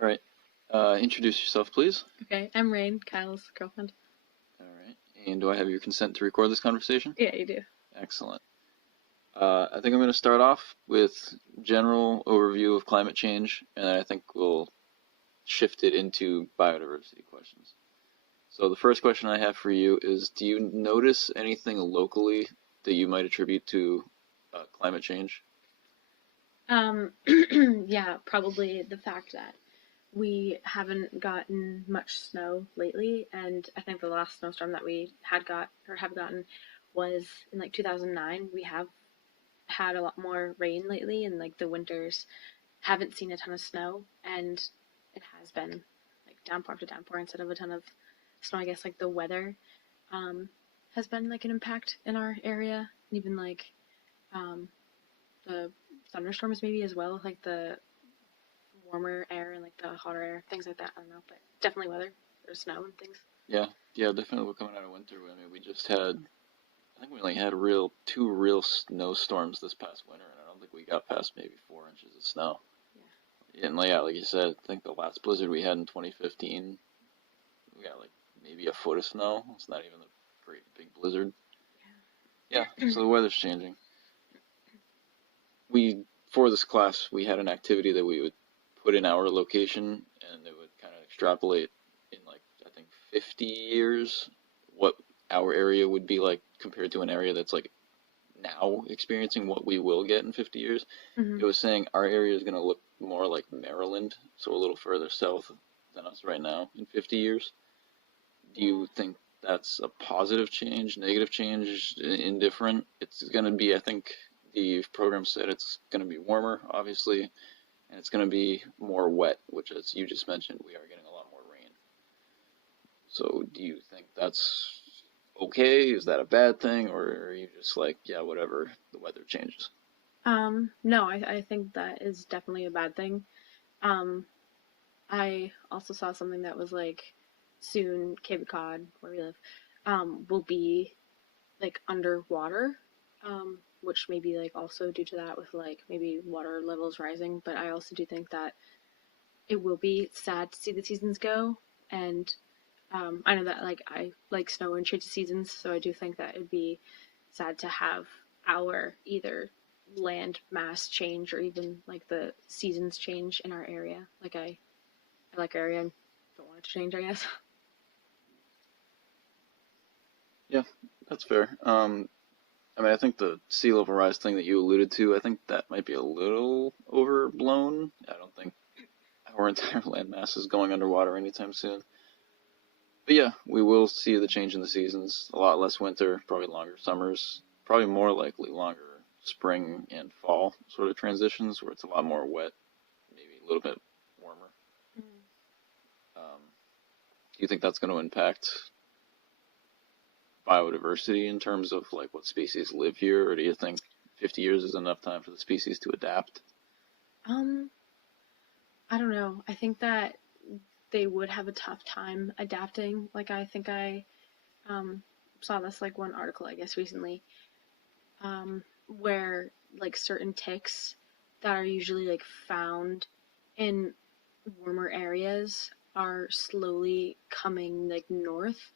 All right. Introduce yourself, please. Okay, I'm Rain, Kyle's girlfriend. All right. And do I have your consent to record this conversation? Yeah, you do. Excellent. I think I'm going to start off with general overview of climate change, and then I think we'll shift it into biodiversity questions. So the first question I have for you is, do you notice anything locally that you might attribute to climate change? Yeah, probably the fact that we haven't gotten much snow lately, and I think the last snowstorm that we had got or have gotten was in like 2009. We have had a lot more rain lately, and like the winters haven't seen a ton of snow, and it has been like downpour after downpour instead of a ton of snow. I guess like the weather um, has been like an impact in our area, and even like um, the thunderstorms maybe as well, like the warmer air and like the hotter air, things like that. I don't know, but definitely weather. There's snow and things. Yeah, yeah, definitely. We're coming out of winter. I mean, we just had, I think we only had two real snowstorms this past winter, and I don't think we got past maybe 4 inches of snow. And yeah, like you said, I think the last blizzard we had in 2015, we got like maybe a foot of snow. It's not even a great big blizzard. Yeah, so the weather's changing. For this class, we had an activity that we would put in our location, and it would kind of extrapolate in like, I think 50 years, what our area would be like compared to an area that's like now experiencing what we will get in 50 years. Mm-hmm. It was saying our area is going to look more like Maryland, so a little further south than us right now in 50 years. Do you think that's a positive change, negative change, indifferent? It's going to be, I think the program said it's going to be warmer, obviously, and it's going to be more wet, which, as you just mentioned, we are getting a lot more rain. So do you think that's okay? Is that a bad thing? Or are you just like, yeah, whatever, the weather changes? No, I think that is definitely a bad thing. Um, I also saw something that was like soon Cape Cod, where we live, will be like underwater, which may be like also due to that with like maybe water levels rising. But I also do think that it will be sad to see the seasons go. And I know that like I like snow and change seasons, so I do think that it'd be sad to have our either land mass change or even like the seasons change in our area. I like our area and don't want it to change, I guess. Yeah, that's fair. I mean, I think the sea level rise thing that you alluded to, I think that might be a little overblown. I don't think our entire landmass is going underwater anytime soon. But yeah, we will see the change in the seasons. A lot less winter, probably longer summers, probably more likely longer spring and fall sort of transitions where it's a lot more wet, maybe a little bit warmer. Do you think that's going to impact biodiversity in terms of like what species live here, or do you think 50 years is enough time for the species to adapt? Um, I don't know. I think that they would have a tough time adapting. Like I think I um saw this like one article I guess recently where like certain ticks that are usually like found in warmer areas are slowly coming like north,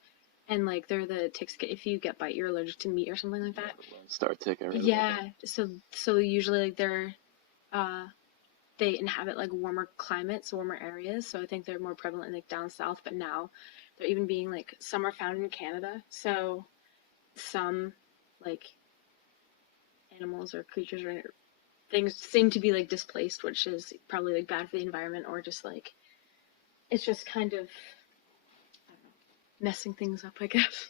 and like they're the ticks, if you get bite you're allergic to meat or something like Yeah, that. the Lone Star tick, I read about Yeah, that. so usually like uh they inhabit like warmer climates, warmer areas, so I think they're more prevalent like down south, but now they're even being like some are found in Canada, so some like animals or creatures or things seem to be like displaced, which is probably like bad for the environment, or just like it's just kind of I don't know, messing things up, I guess.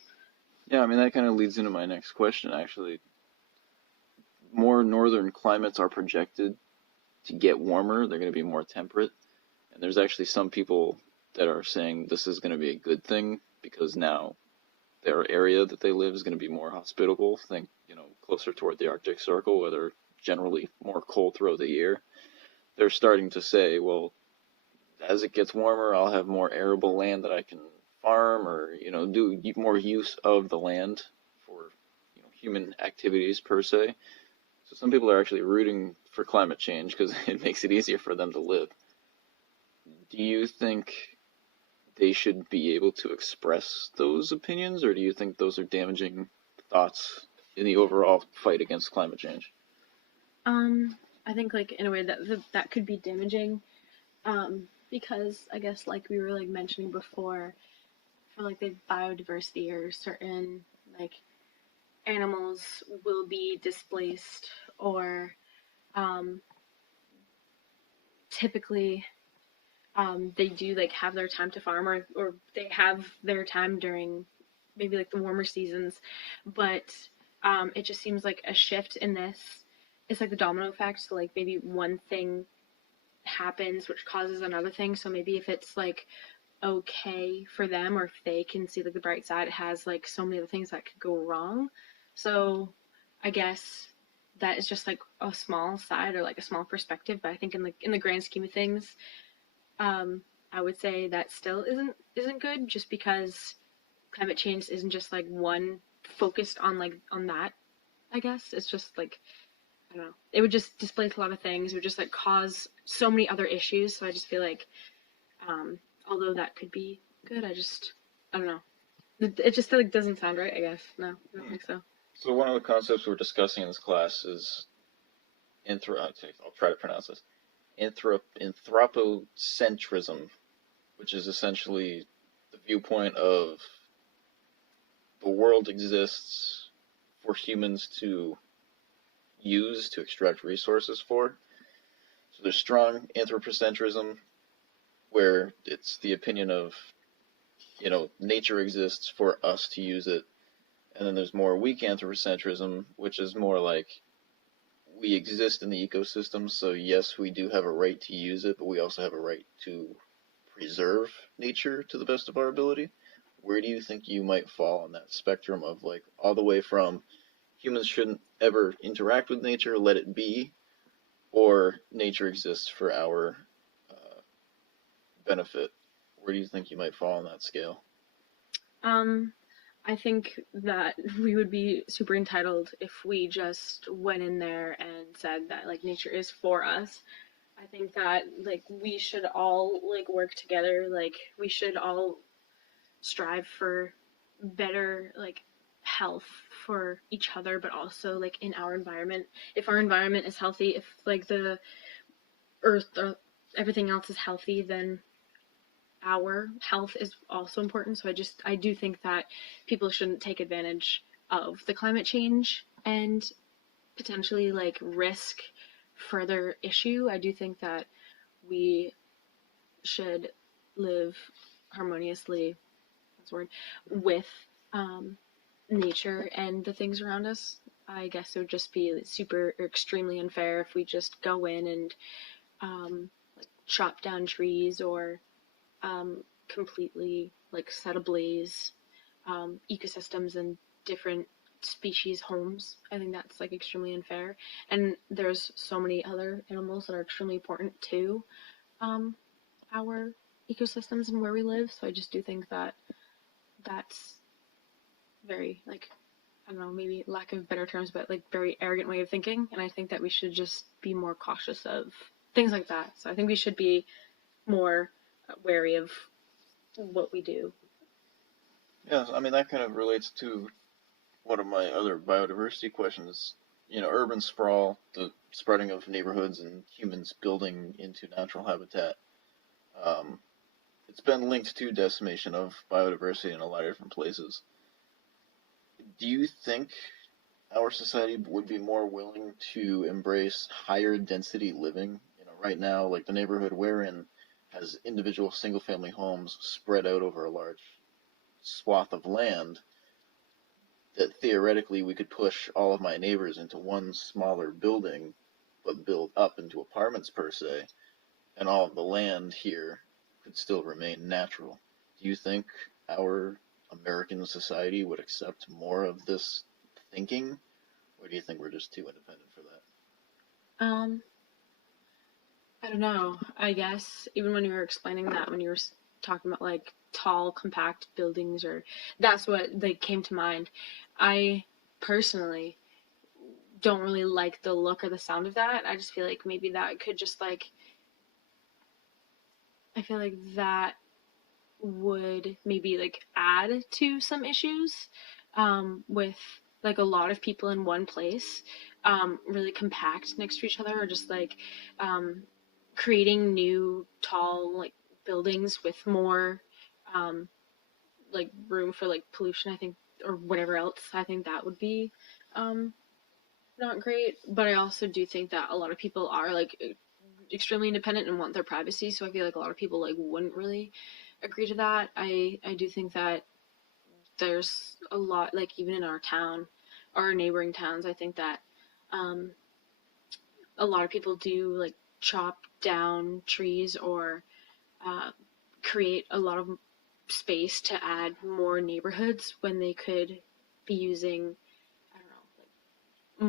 Yeah, I mean, that kind of leads into my next question, actually. More northern climates are projected to get warmer, they're going to be more temperate. And there's actually some people that are saying this is going to be a good thing because now their area that they live is going to be more hospitable. Think, closer toward the Arctic Circle, where they're generally more cold throughout the year. They're starting to say, well, as it gets warmer, I'll have more arable land that I can farm or, do more use of the land for, human activities per se. So some people are actually rooting for climate change because it makes it easier for them to live. Do you think they should be able to express those opinions, or do you think those are damaging thoughts in the overall fight against climate change? I think like in a way that that could be damaging. Because I guess like we were like mentioning before, for like the biodiversity or certain like animals will be displaced or um, typically they do like have their time to farm or they have their time during maybe like the warmer seasons, but it just seems like a shift in this. It's like the domino effect. So like maybe one thing happens which causes another thing. So maybe if it's like okay for them or if they can see like the bright side, it has like so many other things that could go wrong. So I guess that is just like a small side or like a small perspective, but I think in the grand scheme of things, um, I would say that still isn't good just because climate change isn't just like one focused on like on that. I guess it's just like I don't know. It would just displace a lot of things. It would just like cause so many other issues. So I just feel like um, although that could be good, I don't know. It just like doesn't sound right. I guess no, I don't Hmm. think so. So one of the concepts we're discussing in this class is I'll try to pronounce this. Anthropocentrism, which is essentially the viewpoint of the world exists for humans to use to extract resources for. So there's strong anthropocentrism, where it's the opinion of, nature exists for us to use it. And then there's more weak anthropocentrism, which is more like we exist in the ecosystem, so yes, we do have a right to use it, but we also have a right to preserve nature to the best of our ability. Where do you think you might fall on that spectrum of like all the way from humans shouldn't ever interact with nature, let it be, or nature exists for our uh, benefit? Where do you think you might fall on that scale? Um, I think that we would be super entitled if we just went in there and said that like nature is for us. I think that like we should all like work together. Like we should all strive for better like health for each other, but also like in our environment. If our environment is healthy, if like the earth or everything else is healthy, then our health is also important. So I do think that people shouldn't take advantage of the climate change and potentially like risk further issue. I do think that we should live harmoniously, that's the word, with um, nature and the things around us. I guess it would just be super or extremely unfair if we just go in and like chop down trees or completely like set ablaze ecosystems and different species homes. I think that's like extremely unfair. And there's so many other animals that are extremely important to um, our ecosystems and where we live. So I just do think that that's very like I don't know, maybe lack of better terms, but like very arrogant way of thinking. And I think that we should just be more cautious of things like that. So I think we should be more wary of what we do. Yeah, I mean that kind of relates to one of my other biodiversity questions. Urban sprawl, the spreading of neighborhoods and humans building into natural habitat. Um, it's been linked to decimation of biodiversity in a lot of different places. Do you think our society would be more willing to embrace higher density living? Right now, like the neighborhood we're in has individual single family homes spread out over a large swath of land that theoretically we could push all of my neighbors into one smaller building, but build up into apartments per se, and all of the land here could still remain natural. Do you think our American society would accept more of this thinking, or do you think we're just too independent for that? Um, I don't know. I guess even when you were explaining that, when you were talking about like tall, compact buildings, or that's what like came to mind. I personally don't really like the look or the sound of that. I just feel like maybe that could just like I feel like that would maybe like add to some issues with like a lot of people in one place, really compact next to each other, or just like um, creating new tall like buildings with more um, like room for like pollution. I think, or whatever else. I think that would be um, not great. But I also do think that a lot of people are like extremely independent and want their privacy. So I feel like a lot of people like wouldn't really agree to that. I do think that there's a lot like even in our town, our neighboring towns. I think that um, a lot of people do like chop down trees or uh, create a lot of space to add more neighborhoods when they could be using I don't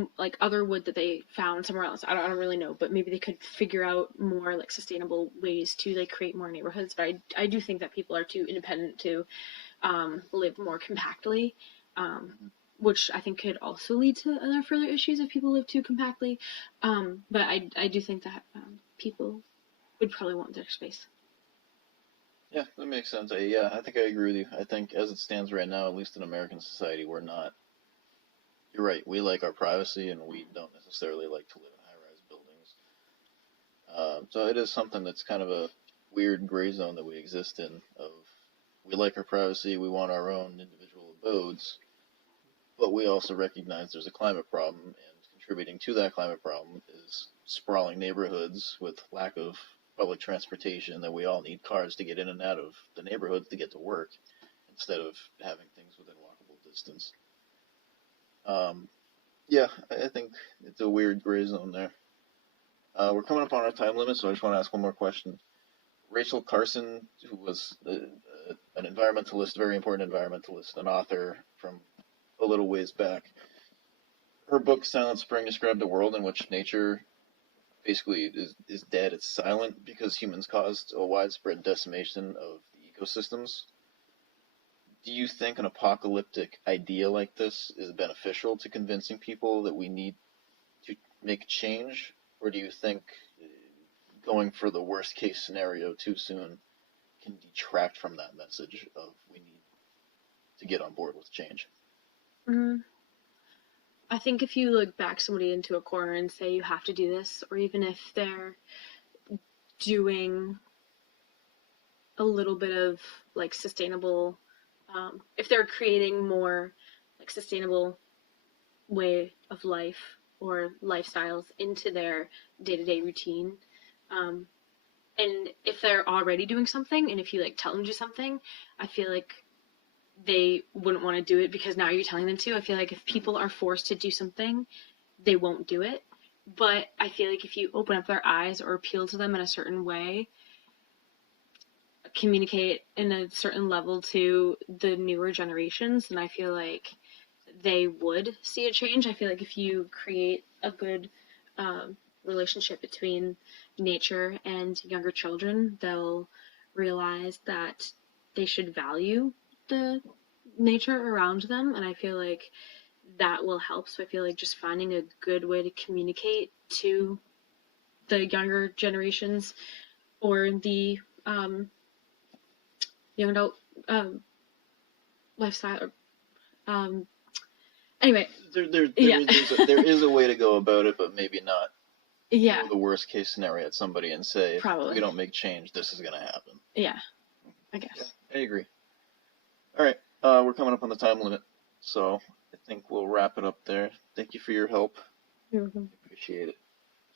know like other wood that they found somewhere else. I don't really know, but maybe they could figure out more like sustainable ways to like create more neighborhoods. But I do think that people are too independent to live more compactly, um, Mhm. which I think could also lead to other further issues if people live too compactly. But I do think that people would probably want their space. Yeah, that makes sense. I think I agree with you. I think as it stands right now, at least in American society, we're not. You're right. We like our privacy, and we don't necessarily like to live in high-rise buildings. So it is something that's kind of a weird gray zone that we exist in. Of we like our privacy, we want our own individual abodes, but we also recognize there's a climate problem, and contributing to that climate problem is sprawling neighborhoods with lack of public transportation. That we all need cars to get in and out of the neighborhoods to get to work, instead of having things within walkable distance. Um, yeah, I think it's a weird gray zone there. We're coming up on our time limit, so I just want to ask one more question. Rachel Carson, who was an environmentalist, very important environmentalist, an author from a little ways back, her book Silent Spring described a world in which nature basically is dead. It's silent because humans caused a widespread decimation of the ecosystems. Do you think an apocalyptic idea like this is beneficial to convincing people that we need to make change, or do you think going for the worst case scenario too soon can detract from that message of we need to get on board with change? Mm, I think if you like back somebody into a corner and say you have to do this, or even if they're doing a little bit of like sustainable, if they're creating more like sustainable way of life or lifestyles into their day-to-day routine, um, and if they're already doing something and if you like tell them to do something, I feel like they wouldn't want to do it because now you're telling them to. I feel like if Mm-hmm. people are forced to do something, they won't do it. But I feel like if you open up their eyes or appeal to them in a certain way, communicate in a certain level to the newer generations, then I feel like they would see a change. I feel like if you create a good relationship between nature and younger children, they'll realize that they should value the nature around them. And I feel like that will help. So I feel like just finding a good way to communicate to the younger generations or the young adult um, lifestyle. Um, anyway, yeah, There is a way to go about it, but maybe not yeah, throw the worst case scenario at somebody and say, if we probably, don't make change, this is going to happen. yeah, I Yeah, guess. I agree. All right, we're coming up on the time limit, so I think we'll wrap it up there. Thank you for your help. You're welcome. Appreciate it.